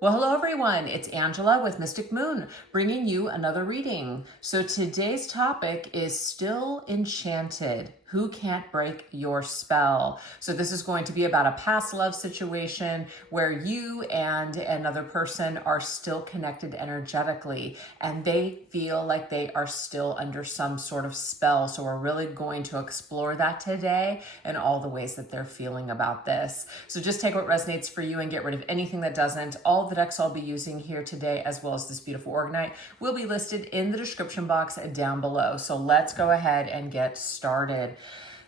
Well, hello everyone. It's Angela with Mystic Moon, bringing you another reading. So today's topic is still enchanted. Who can't break your spell? So this is going to be about a past love situation where you and another person are still connected energetically and they feel like they are still under some sort of spell. So we're really going to explore that today and all the ways that they're feeling about this. So just take what resonates for you and get rid of anything that doesn't. All the decks I'll be using here today, as well as this beautiful Orgonite, will be listed in the description box down below. So let's go ahead and get started.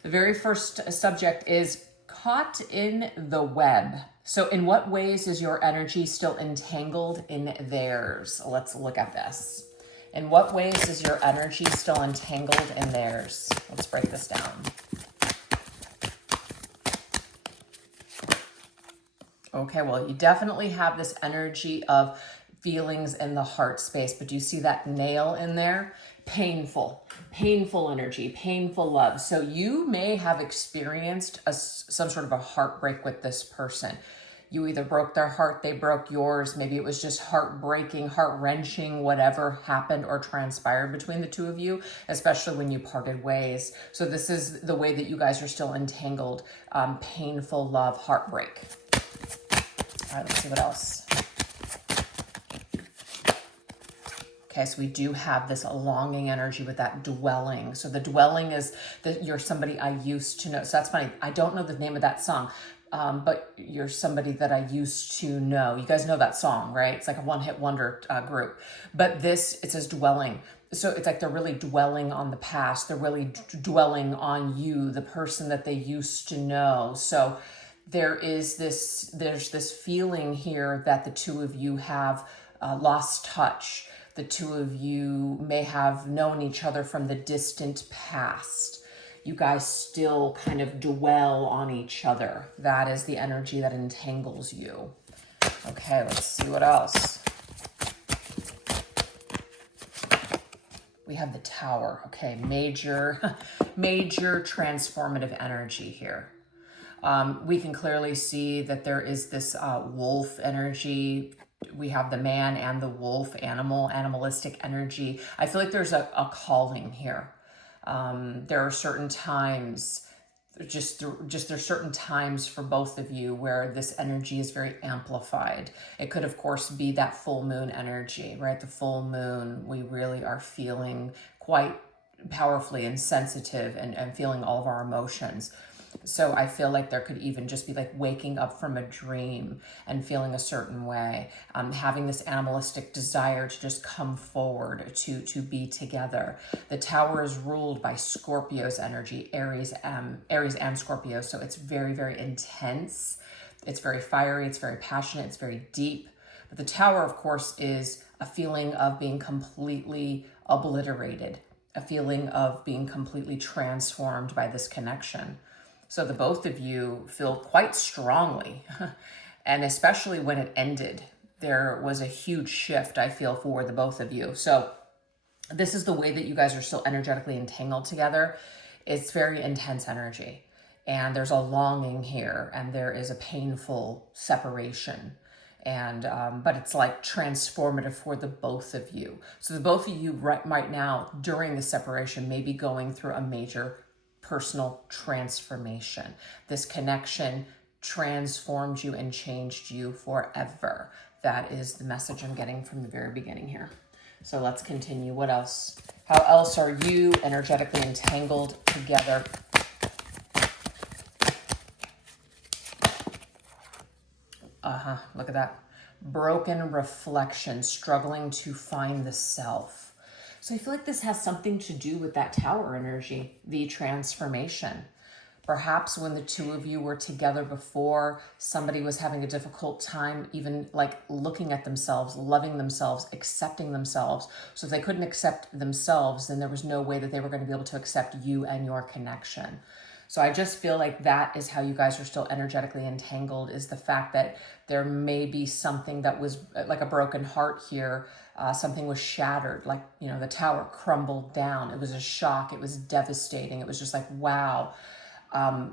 The very first subject is caught in the web. So in what ways is your energy still entangled in theirs? Let's look at this. In what ways is your energy still entangled in theirs? Let's break this down. Okay, well, you definitely have this energy of feelings in the heart space, but do you see that nail in there? Painful energy, painful love. So you may have experienced some sort of a heartbreak with this person. You either broke their heart, they broke yours. Maybe it was just heartbreaking, heart-wrenching, whatever happened or transpired between the two of you, especially when you parted ways. So this is the way that you guys are still entangled. Painful love, heartbreak. All right, let's see what else. Okay, so we do have this longing energy with that dwelling. So the dwelling is that you're somebody I used to know. So that's funny. I don't know the name of that song, but you're somebody that I used to know. You guys know that song, right? It's like a one-hit wonder group. But this, it says dwelling. So it's like they're really dwelling on the past. They're really dwelling on you, the person that they used to know. So there's this feeling here that the two of you have lost touch. The two of you may have known each other from the distant past. You guys still kind of dwell on each other. That is the energy that entangles you. Okay, let's see what else. We have the Tower. Okay, major transformative energy here. We can clearly see that there is this wolf energy. We have the man and the wolf, animalistic energy. I feel like there's a calling here. There are certain times, there's certain times for both of you where this energy is very amplified. It could, of course, be that full moon energy, right? The full moon, we really are feeling quite powerfully and sensitive and feeling all of our emotions. So I feel like there could even just be like waking up from a dream and feeling a certain way, having this animalistic desire to just come forward, to be together. The Tower is ruled by Scorpio's energy, Aries and Scorpio. So it's very, very intense. It's very fiery. It's very passionate. It's very deep. But the Tower, of course, is a feeling of being completely obliterated, a feeling of being completely transformed by this connection. So the both of you feel quite strongly, and especially when it ended, there was a huge shift, I feel, for the both of you. So this is the way that you guys are still energetically entangled together. It's very intense energy, and there's a longing here, and there is a painful separation. And but it's like transformative for the both of you. So the both of you right now during the separation may be going through a major personal transformation. This connection transformed you and changed you forever. That is the message I'm getting from the very beginning here. So let's continue. What else? How else are you energetically entangled together? Look at that. Broken reflection, struggling to find the self. So I feel like this has something to do with that Tower energy, the transformation. Perhaps when the two of you were together before, somebody was having a difficult time even like looking at themselves, loving themselves, accepting themselves. So if they couldn't accept themselves, then there was no way that they were going to be able to accept you and your connection. So I just feel like that is how you guys are still energetically entangled, is the fact that there may be something that was like a broken heart here. Something was shattered, like, you know, the Tower crumbled down. It was a shock. It was devastating. It was just like, wow.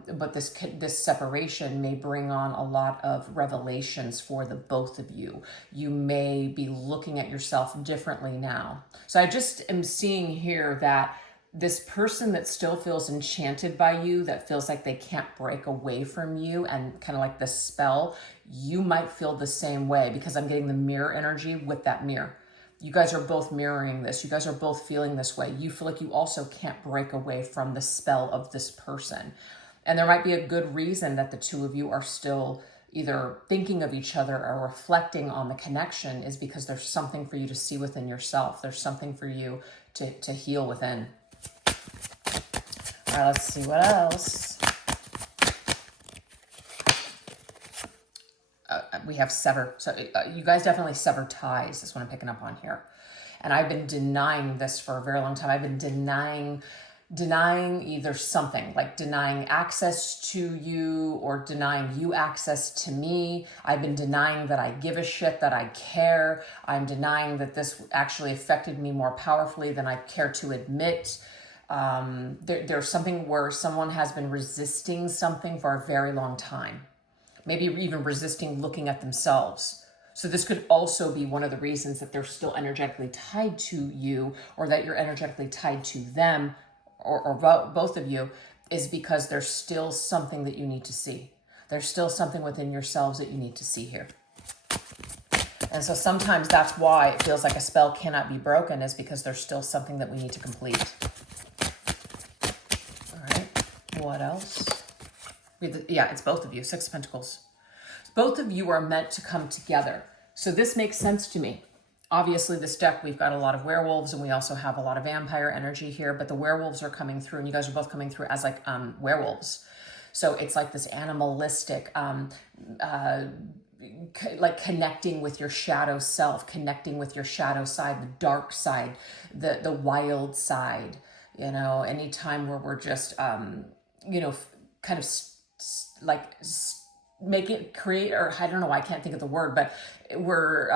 but this separation may bring on a lot of revelations for the both of you. You may be looking at yourself differently now. So I just am seeing here that this person that still feels enchanted by you, that feels like they can't break away from you, and kind of like this spell, you might feel the same way, because I'm getting the mirror energy with that mirror. You guys are both mirroring this. You guys are both feeling this way. You feel like you also can't break away from the spell of this person. And there might be a good reason that the two of you are still either thinking of each other or reflecting on the connection, is because there's something for you to see within yourself. There's something for you to heal within. All right, let's see what else. We have sever. So you guys definitely sever ties is what I'm picking up on here. And I've been denying this for a very long time. I've been denying either something, like denying access to you or denying you access to me. I've been denying that I give a shit, that I care. I'm denying that this actually affected me more powerfully than I care to admit. There's something where someone has been resisting something for a very long time. Maybe even resisting looking at themselves. So this could also be one of the reasons that they're still energetically tied to you, or that you're energetically tied to them, or both of you, is because there's still something that you need to see. There's still something within yourselves that you need to see here. And so sometimes that's why it feels like a spell cannot be broken, is because there's still something that we need to complete. All right, what else? Yeah, it's both of you, Six of Pentacles. Both of you are meant to come together. So this makes sense to me. Obviously, this deck, we've got a lot of werewolves, and we also have a lot of vampire energy here, but the werewolves are coming through, and you guys are both coming through as like werewolves. So it's like this animalistic, like connecting with your shadow self, connecting with your shadow side, the dark side, the wild side, you know, anytime where we're just, you know, kind of make it create, or I don't know, I can't think of the word, but we're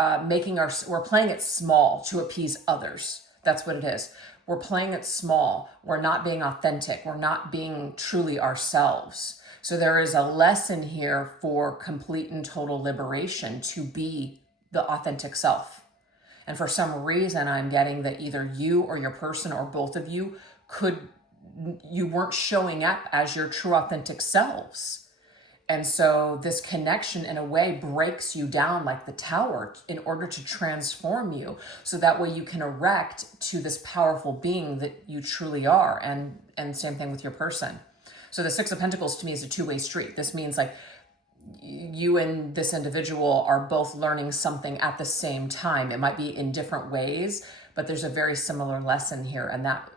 we're playing it small to appease others. That's what it is. We're playing it small. We're not being authentic. We're not being truly ourselves. So there is a lesson here for complete and total liberation, to be the authentic self. And for some reason, I'm getting that either you or your person or both of you you weren't showing up as your true authentic selves. And so this connection in a way breaks you down like the tower in order to transform you. So that way you can erect to this powerful being that you truly are. And same thing with your person. So the Six of Pentacles to me is a two-way street. This means like you and this individual are both learning something at the same time. It might be in different ways, but there's a very similar lesson here. And that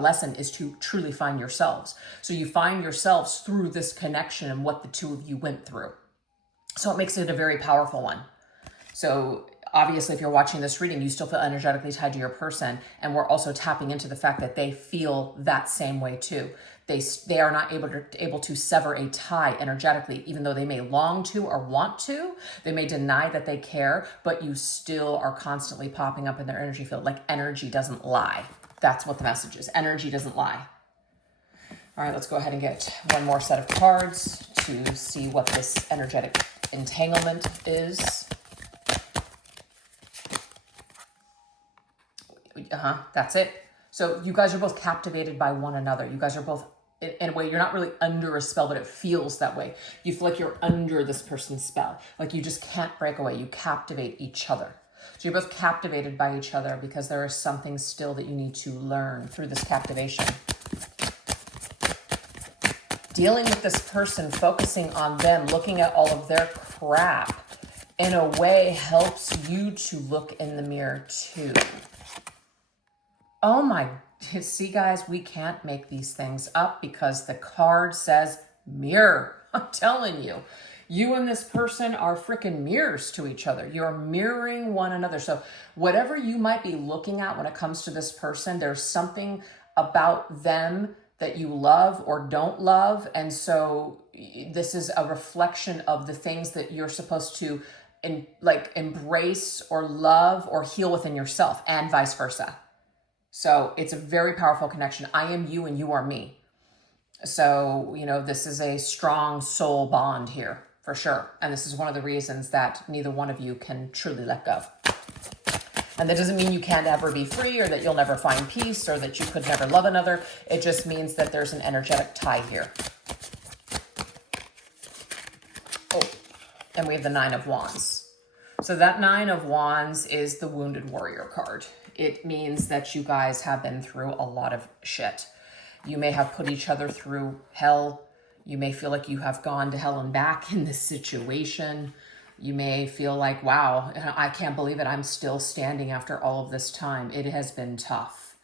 lesson is to truly find yourselves. So you find yourselves through this connection and what the two of you went through. So it makes it a very powerful one. So obviously, if you're watching this reading, you still feel energetically tied to your person. And we're also tapping into the fact that they feel that same way too. They are not able to sever a tie energetically, even though they may long to or want to. They may deny that they care, but you still are constantly popping up in their energy field. Like energy doesn't lie. That's what the message is. Energy doesn't lie. All right, let's go ahead and get one more set of cards to see what this energetic entanglement is. That's it. So you guys are both captivated by one another. You guys are both, in a way, you're not really under a spell, but it feels that way. You feel like you're under this person's spell. Like you just can't break away. You captivate each other. So you're both captivated by each other because there is something still that you need to learn through this captivation. Dealing with this person, focusing on them, looking at all of their crap, in a way helps you to look in the mirror too. Oh my, see guys, we can't make these things up because the card says mirror. I'm telling you, you and this person are freaking mirrors to each other. You're mirroring one another. So whatever you might be looking at when it comes to this person, there's something about them that you love or don't love. And so this is a reflection of the things that you're supposed to embrace or love or heal within yourself, and vice versa. So it's a very powerful connection. I am you and you are me. So, this is a strong soul bond here for sure. And this is one of the reasons that neither one of you can truly let go. And that doesn't mean you can't ever be free or that you'll never find peace or that you could never love another. It just means that there's an energetic tie here. Oh, and we have the Nine of Wands. So that Nine of Wands is the Wounded Warrior card. It means that you guys have been through a lot of shit. You may have put each other through hell. You may feel like you have gone to hell and back in this situation. You may feel like, wow, I can't believe it. I'm still standing after all of this time. It has been tough.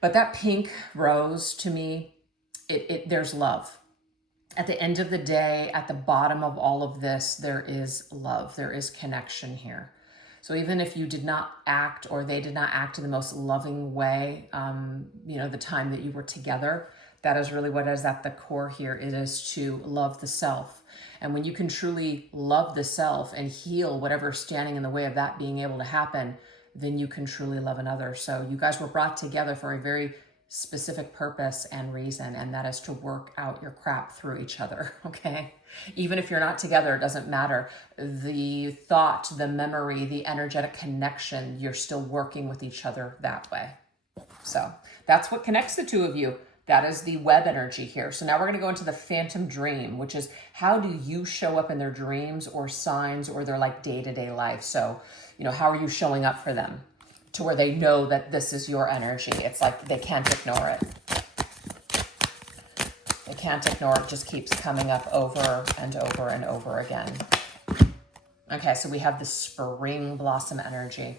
But that pink rose, to me, there's love. At the end of the day, at the bottom of all of this, there is love. There is connection here. So even if you did not act or they did not act in the most loving way, the time that you were together, that is really what is at the core here. It is to love the self. And when you can truly love the self and heal whatever's standing in the way of that being able to happen, then you can truly love another. So you guys were brought together for a very specific purpose and reason, and that is to work out your crap through each other, okay? Even if you're not together, it doesn't matter. The thought, the memory, the energetic connection, you're still working with each other that way. So that's what connects the two of you. That is the web energy here. So now we're going to go into the phantom dream, which is how do you show up in their dreams or signs or their like day-to-day life? So, how are you showing up for them to where they know that this is your energy? It's like they can't ignore it. They can't ignore it. It just keeps coming up over and over and over again. Okay, so we have the spring blossom energy.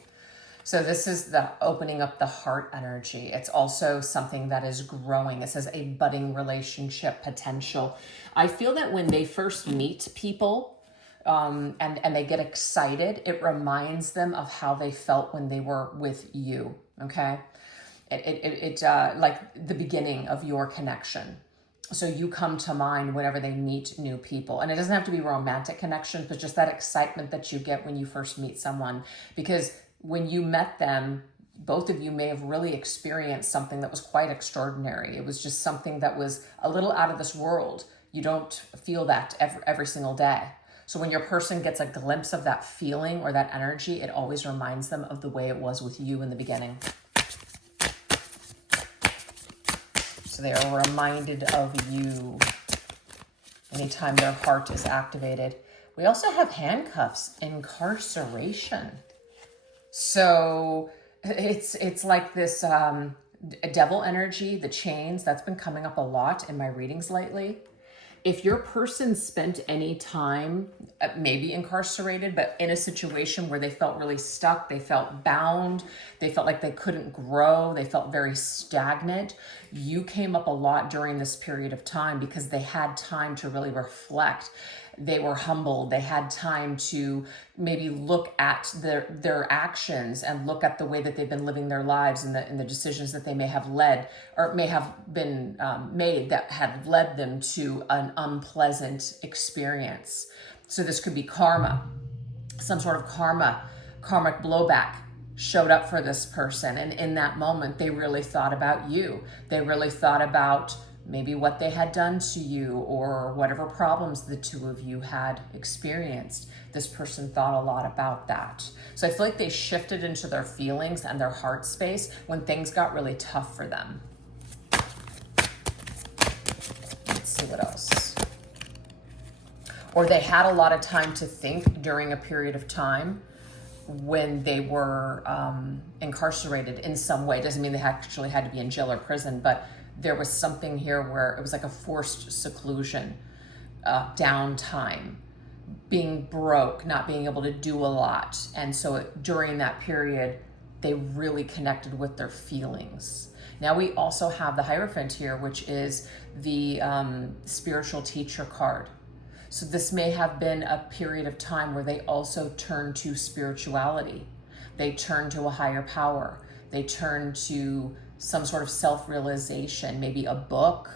So this is the opening up the heart energy. It's also something that is growing. It says a budding relationship potential. I feel that when they first meet people and they get excited, it reminds them of how they felt when they were with you, okay? It like the beginning of your connection. So you come to mind whenever they meet new people. And it doesn't have to be romantic connections, but just that excitement that you get when you first meet someone. Because when you met them, both of you may have really experienced something that was quite extraordinary. It was just something that was a little out of this world. You don't feel that every single day. So when your person gets a glimpse of that feeling or that energy, it always reminds them of the way it was with you in the beginning. So they are reminded of you anytime their heart is activated. We also have handcuffs, incarceration. So it's like this devil energy, the chains, that's been coming up a lot in my readings lately. If your person spent any time, maybe incarcerated, but in a situation where they felt really stuck, they felt bound, they felt like they couldn't grow, they felt very stagnant, you came up a lot during this period of time because they had time to really reflect. They were humbled. They had time to maybe look at their actions and look at the way that they've been living their lives and the decisions that they may have led or may have been made that had led them to an unpleasant experience. So this could be karma, some sort of karmic blowback showed up for this person. And in that moment, they really thought about you. They really thought about maybe what they had done to you or whatever problems the two of you had experienced. This person thought a lot about that. So I feel like they shifted into their feelings and their heart space when things got really tough for them. Let's see what else. Or they had a lot of time to think during a period of time when they were incarcerated in some way. Doesn't mean they actually had to be in jail or prison, but there was something here where it was like a forced seclusion, downtime, being broke, not being able to do a lot. And so during that period, they really connected with their feelings. Now we also have the Hierophant here, which is the spiritual teacher card. So this may have been a period of time where they also turned to spirituality. They turned to a higher power. They turned to some sort of self-realization, maybe a book,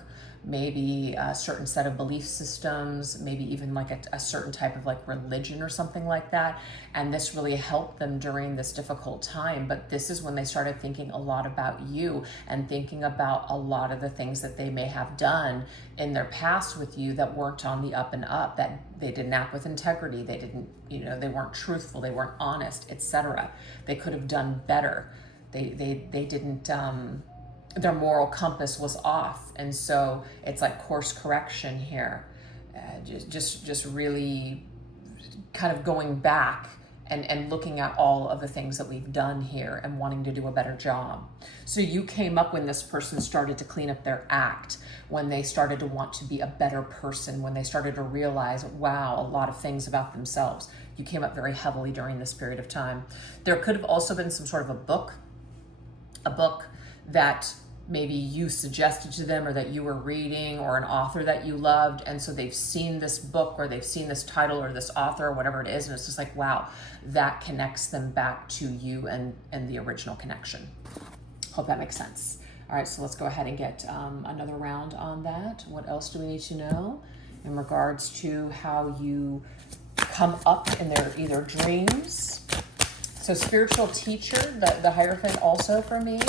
maybe a certain set of belief systems, maybe even like a certain type of like religion or something like that. And this really helped them during this difficult time. But this is when they started thinking a lot about you and thinking about a lot of the things that they may have done in their past with you that weren't on the up and up, that they didn't act with integrity, they didn't, they weren't truthful, they weren't honest, etc. They could have done better. They didn't, their moral compass was off. And so it's like course correction here. Just really kind of going back and looking at all of the things that we've done here and wanting to do a better job. So you came up when this person started to clean up their act, when they started to want to be a better person, when they started to realize, wow, a lot of things about themselves. You came up very heavily during this period of time. There could have also been some sort of a book that maybe you suggested to them or that you were reading, or an author that you loved, and so they've seen this book or they've seen this title or this author or whatever it is, and it's just like, wow, that connects them back to you and the original connection. Hope that makes sense. All right, so let's go ahead and get another round on that. What else do we need to know in regards to how you come up in their either dreams? So spiritual teacher, the Hierophant also for me,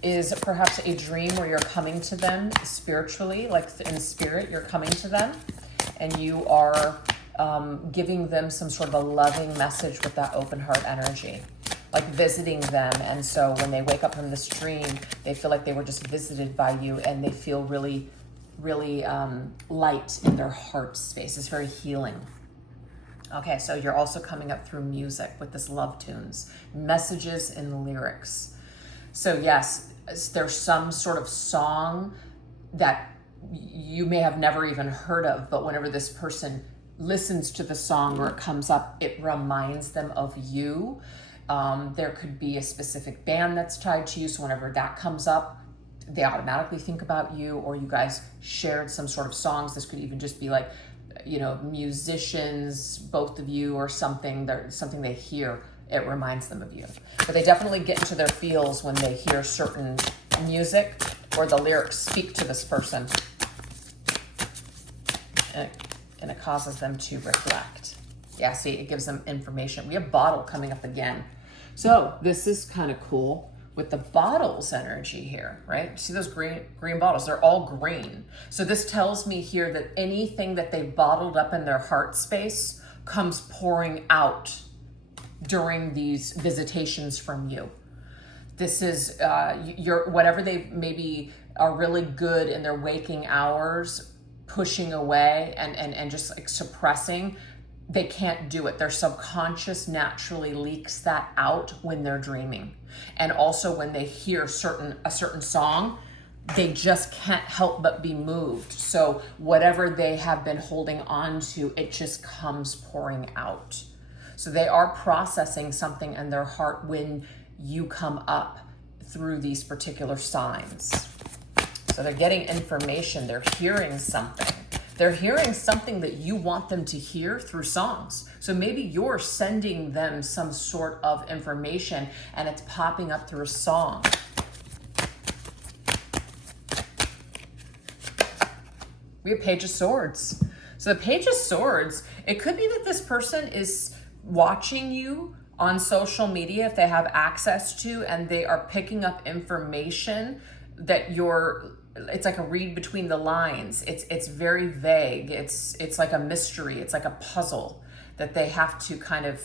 is perhaps a dream where you're coming to them spiritually, like in spirit, you're coming to them and you are giving them some sort of a loving message with that open heart energy, like visiting them. And so when they wake up from this dream, they feel like they were just visited by you, and they feel really, really light in their heart space. It's very healing. Okay, so you're also coming up through music with this love tunes, messages in the lyrics. So yes, there's some sort of song that you may have never even heard of, but whenever this person listens to the song or it comes up, it reminds them of you. There could be a specific band that's tied to you, so whenever that comes up, they automatically think about you, or you guys shared some sort of songs. This could even just be like, musicians, both of you, or something they hear, it reminds them of you. But they definitely get into their feels when they hear certain music or the lyrics speak to this person. And it causes them to reflect. Yeah, see, it gives them information. We have bottle coming up again. So this is kind of cool with the bottles energy here, right? See those green bottles? They're all green. So this tells me here that anything that they bottled up in their heart space comes pouring out during these visitations from you. This is whatever they maybe are really good in their waking hours, pushing away and just like suppressing. They can't do it. Their subconscious naturally leaks that out when they're dreaming. And also when they hear a certain song, they just can't help but be moved. So whatever they have been holding on to, it just comes pouring out. So they are processing something in their heart when you come up through these particular signs. So they're getting information, they're hearing something. They're hearing something that you want them to hear through songs. So maybe you're sending them some sort of information and it's popping up through a song. We have Page of Swords. So the Page of Swords, it could be that this person is watching you on social media if they have access to, and they are picking up information that it's like a read between the lines. It's very vague. It's like a mystery. It's like a puzzle that they have to kind of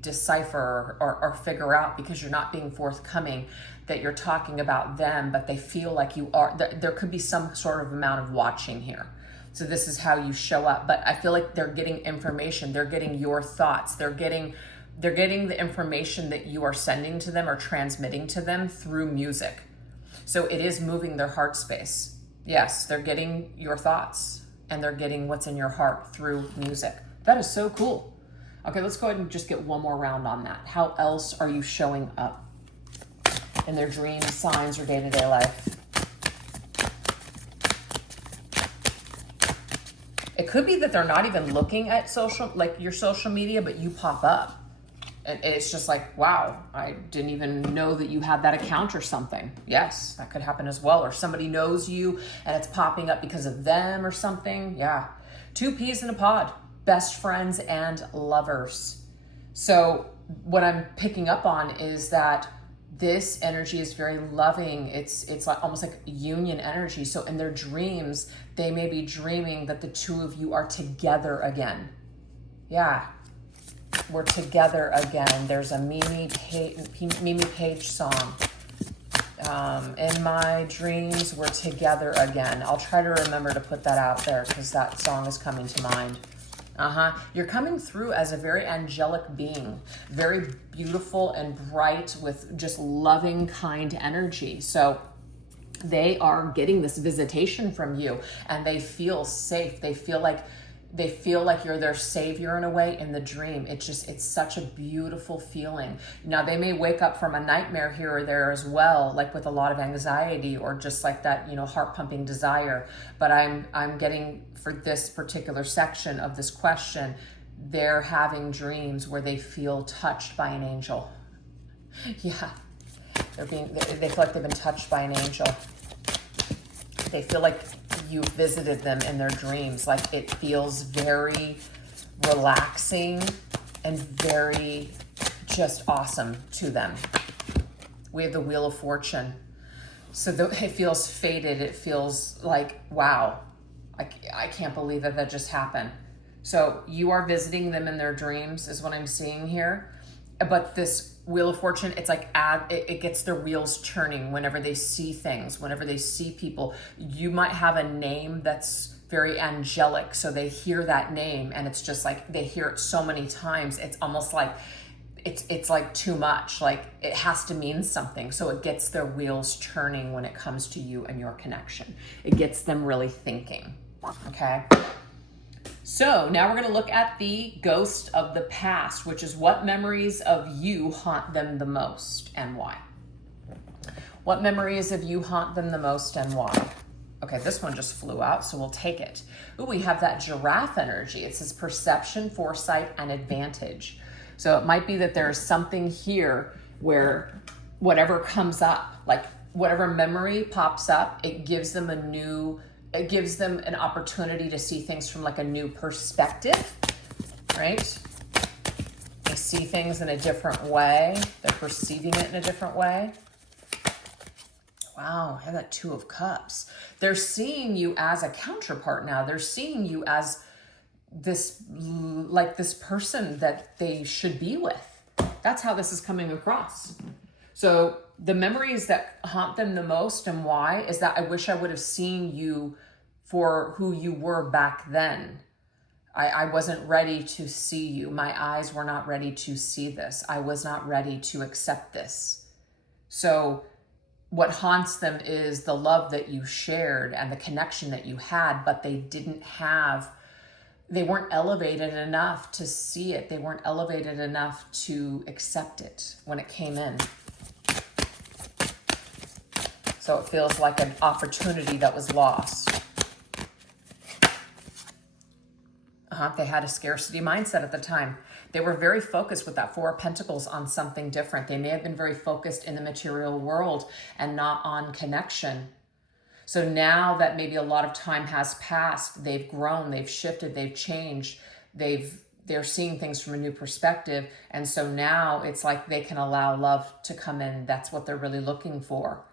decipher or figure out, because you're not being forthcoming that you're talking about them, but they feel like you are. There could be some sort of amount of watching here. So this is how you show up. But I feel like they're getting information. They're getting your thoughts. They're getting the information that you are sending to them or transmitting to them through music. So it is moving their heart space. Yes, they're getting your thoughts and they're getting what's in your heart through music. That is so cool. Okay, let's go ahead and just get one more round on that. How else are you showing up in their dreams, signs, or day-to-day life? It could be that they're not even looking at your social media, but you pop up. And it's just like, wow, I didn't even know that you had that account or something. Yes, that could happen as well. Or somebody knows you and it's popping up because of them or something. Yeah. 2 peas in a pod, best friends and lovers. So what I'm picking up on is that this energy is very loving. It's like almost like union energy. So in their dreams, they may be dreaming that the 2 of you are together again. Yeah. We're together again. There's a Mimi Page song. In my dreams, we're together again. I'll try to remember to put that out there because that song is coming to mind. You're coming through as a very angelic being, very beautiful and bright with just loving, kind energy. So they are getting this visitation from you and they feel safe. They feel like you're their savior in a way in the dream. It's such a beautiful feeling. Now they may wake up from a nightmare here or there as well, like with a lot of anxiety or just like that, heart pumping desire. But I'm getting, for this particular section of this question, they're having dreams where they feel touched by an angel. Yeah, they feel like they've been touched by an angel. They feel like you visited them in their dreams. Like it feels very relaxing and very just awesome to them. We have the Wheel of Fortune. So it feels fated. It feels like, wow, I can't believe that just happened. So you are visiting them in their dreams is what I'm seeing here. But this Wheel of Fortune, it's like it gets their wheels turning whenever they see things, whenever they see people. You might have a name that's very angelic, so they hear that name and it's just like they hear it so many times. It's almost like it's like too much. Like it has to mean something. So it gets their wheels turning when it comes to you and your connection. It gets them really thinking. Okay. So now we're going to look at the ghost of the past, which is what memories of you haunt them the most and why. What memories of you haunt them the most and why? Okay, this one just flew out, so we'll take it. Ooh, we have that giraffe energy. It says perception, foresight, and advantage. So it might be that there's something here where whatever comes up, like whatever memory pops up, it gives them an opportunity to see things from like a new perspective, right? They see things in a different way. They're perceiving it in a different way. Wow, I have that 2 of Cups. They're seeing you as a counterpart now. They're seeing you as this person that they should be with. That's how this is coming across. So the memories that haunt them the most and why is that I wish I would have seen you for who you were back then. I wasn't ready to see you. My eyes were not ready to see this. I was not ready to accept this. So what haunts them is the love that you shared and the connection that you had, but they weren't elevated enough to see it. They weren't elevated enough to accept it when it came in. So it feels like an opportunity that was lost. They had a scarcity mindset at the time. They were very focused with that 4 of Pentacles on something different. They may have been very focused in the material world and not on connection. So now that maybe a lot of time has passed, they've grown, they've shifted, they've changed, they're seeing things from a new perspective. And so now it's like they can allow love to come in. That's what they're really looking for.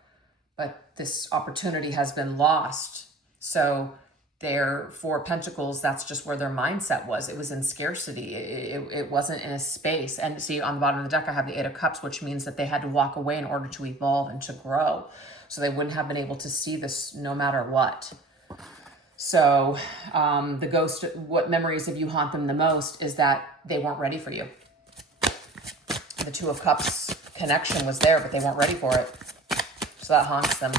But this opportunity has been lost. So their 4 of Pentacles, that's just where their mindset was. It was in scarcity. It wasn't in a space. And see, on the bottom of the deck, I have the 8 of Cups, which means that they had to walk away in order to evolve and to grow. So they wouldn't have been able to see this no matter what. So the ghost, what memories of you haunt them the most is that they weren't ready for you. The 2 of Cups connection was there, but they weren't ready for it. So that haunts them.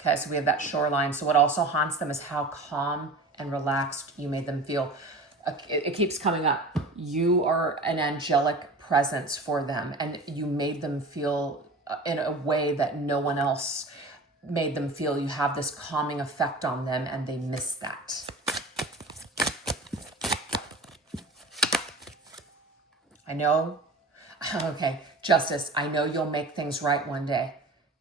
Okay, so we have that shoreline. So what also haunts them is how calm and relaxed you made them feel. It keeps coming up. You are an angelic presence for them, and you made them feel in a way that no one else made them feel. You have this calming effect on them, and they miss that. I know. Okay, Justice, I know you'll make things right one day.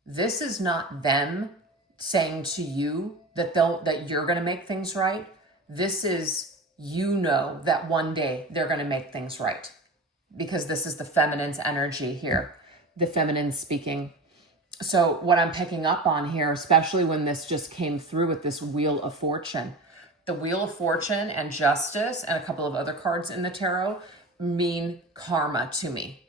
This is not them saying to you that you're going to make things right. This is, you know, that one day they're going to make things right, because this is the feminine's energy here, the feminine speaking. So what I'm picking up on here, especially when this just came through with this Wheel of Fortune, the Wheel of Fortune and Justice and a couple of other cards in the tarot mean karma to me.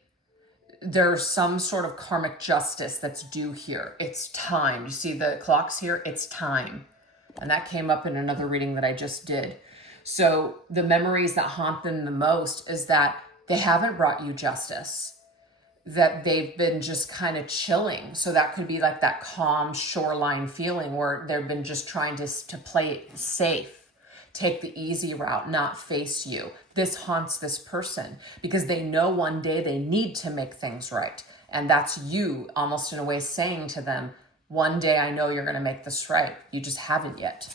There's some sort of karmic justice that's due here. It's time. You see the clocks here? It's time. And that came up in another reading that I just did. So the memories that haunt them the most is that they haven't brought you justice, that they've been just kind of chilling. So that could be like that calm shoreline feeling where they've been just trying to play it safe, take the easy route, not face you. This haunts this person because they know one day they need to make things right. And that's you almost in a way saying to them, one day I know you're going to make this right. You just haven't yet.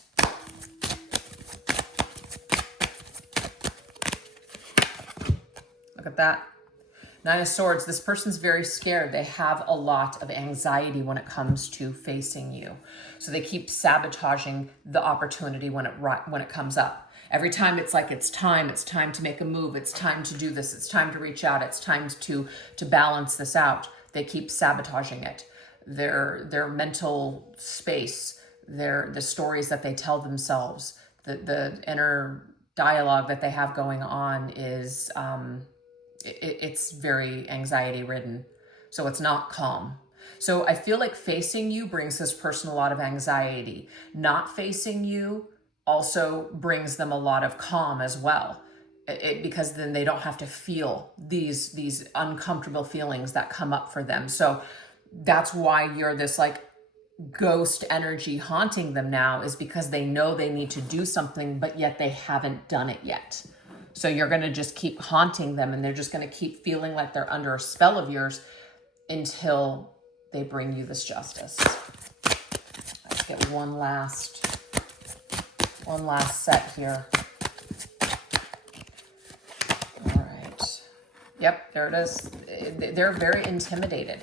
Look at that. Nine of Swords. This person's very scared. They have a lot of anxiety when it comes to facing you. So they keep sabotaging the opportunity when it comes up. Every time it's like, it's time to make a move. It's time to do this. It's time to reach out. It's time to balance this out. They keep sabotaging it. Their mental space, the stories that they tell themselves, the inner dialogue that they have going on is, it's very anxiety ridden. So it's not calm. So I feel like facing you brings this person a lot of anxiety. Not facing you also brings them a lot of calm as well. Because then they don't have to feel these uncomfortable feelings that come up for them. So that's why you're this like ghost energy haunting them now, is because they know they need to do something, but yet they haven't done it yet. So you're going to just keep haunting them, and they're just going to keep feeling like they're under a spell of yours until they bring you this justice. Let's get one last set here. All right. Yep, there it is. They're very intimidated.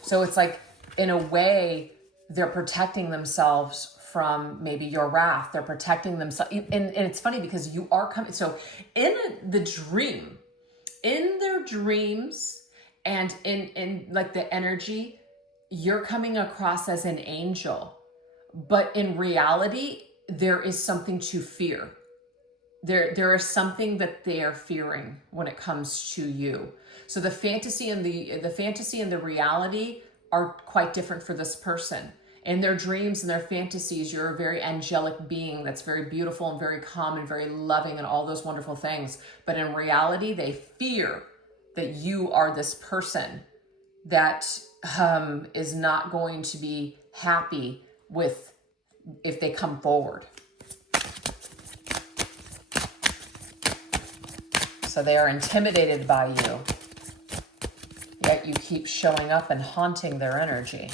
So it's like, in a way, they're protecting themselves from maybe your wrath. They're protecting themselves. And it's funny because you are coming. So in their dreams and in like the energy, you're coming across as an angel. But in reality, there is something to fear. There is something that they are fearing when it comes to you. So the fantasy and the reality are quite different for this person. In their dreams and their fantasies, you're a very angelic being that's very beautiful and very calm and very loving and all those wonderful things. But in reality, they fear that you are this person that is not going to be happy with if they come forward. So they are intimidated by you, yet you keep showing up and haunting their energy.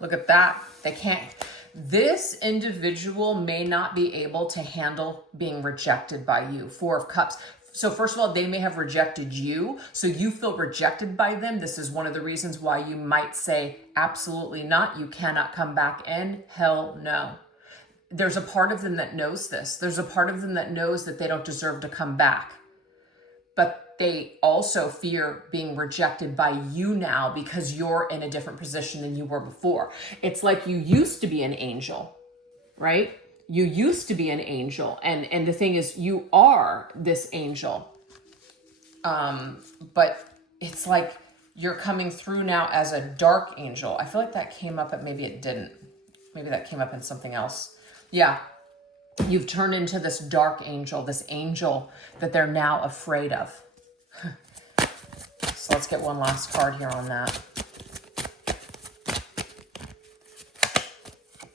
Look at that. They can't. This individual may not be able to handle being rejected by you. Four of Cups. So first of all, they may have rejected you. So you feel rejected by them. This is one of the reasons why you might say, absolutely not. You cannot come back in. Hell no. There's a part of them that knows this. There's a part of them that knows that they don't deserve to come back. But they also fear being rejected by you now because you're in a different position than you were before. It's like you used to be an angel, right? You used to be an angel. And the thing is, you are this angel. But it's like you're coming through now as a dark angel. I feel like that came up, but maybe it didn't. Maybe that came up in something else. Yeah. You've turned into this dark angel, this angel that they're now afraid of. So let's get one last card here on that.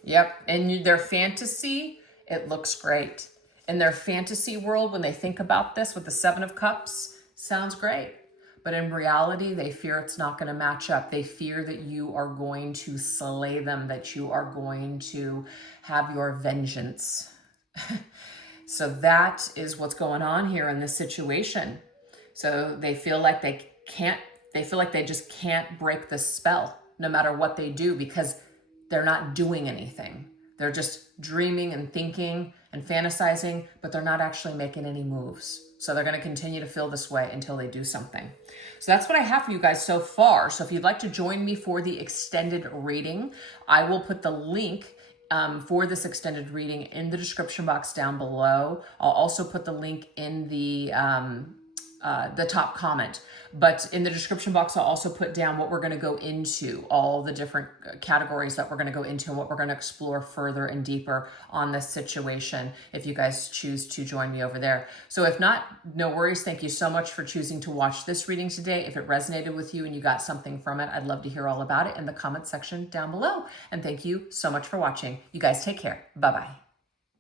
Yep, in their fantasy, it looks great. In their fantasy world, when they think about this with the Seven of Cups, sounds great. But in reality, they fear it's not going to match up. They fear that you are going to slay them, that you are going to have your vengeance. So that is what's going on here in this situation. So they feel like they just can't break the spell no matter what they do, because they're not doing anything. They're just dreaming and thinking and fantasizing, but they're not actually making any moves. So they're going to continue to feel this way until they do something. So that's what I have for you guys so far. So if you'd like to join me for the extended reading, I will put the link for this extended reading in the description box down below. I'll also put the link in the top comment. But in the description box, I'll also put down what we're going to go into, all the different categories that we're going to go into and what we're going to explore further and deeper on this situation if you guys choose to join me over there. So if not, no worries. Thank you so much for choosing to watch this reading today. If it resonated with you and you got something from it, I'd love to hear all about it in the comment section down below. And thank you so much for watching. You guys take care. Bye-bye.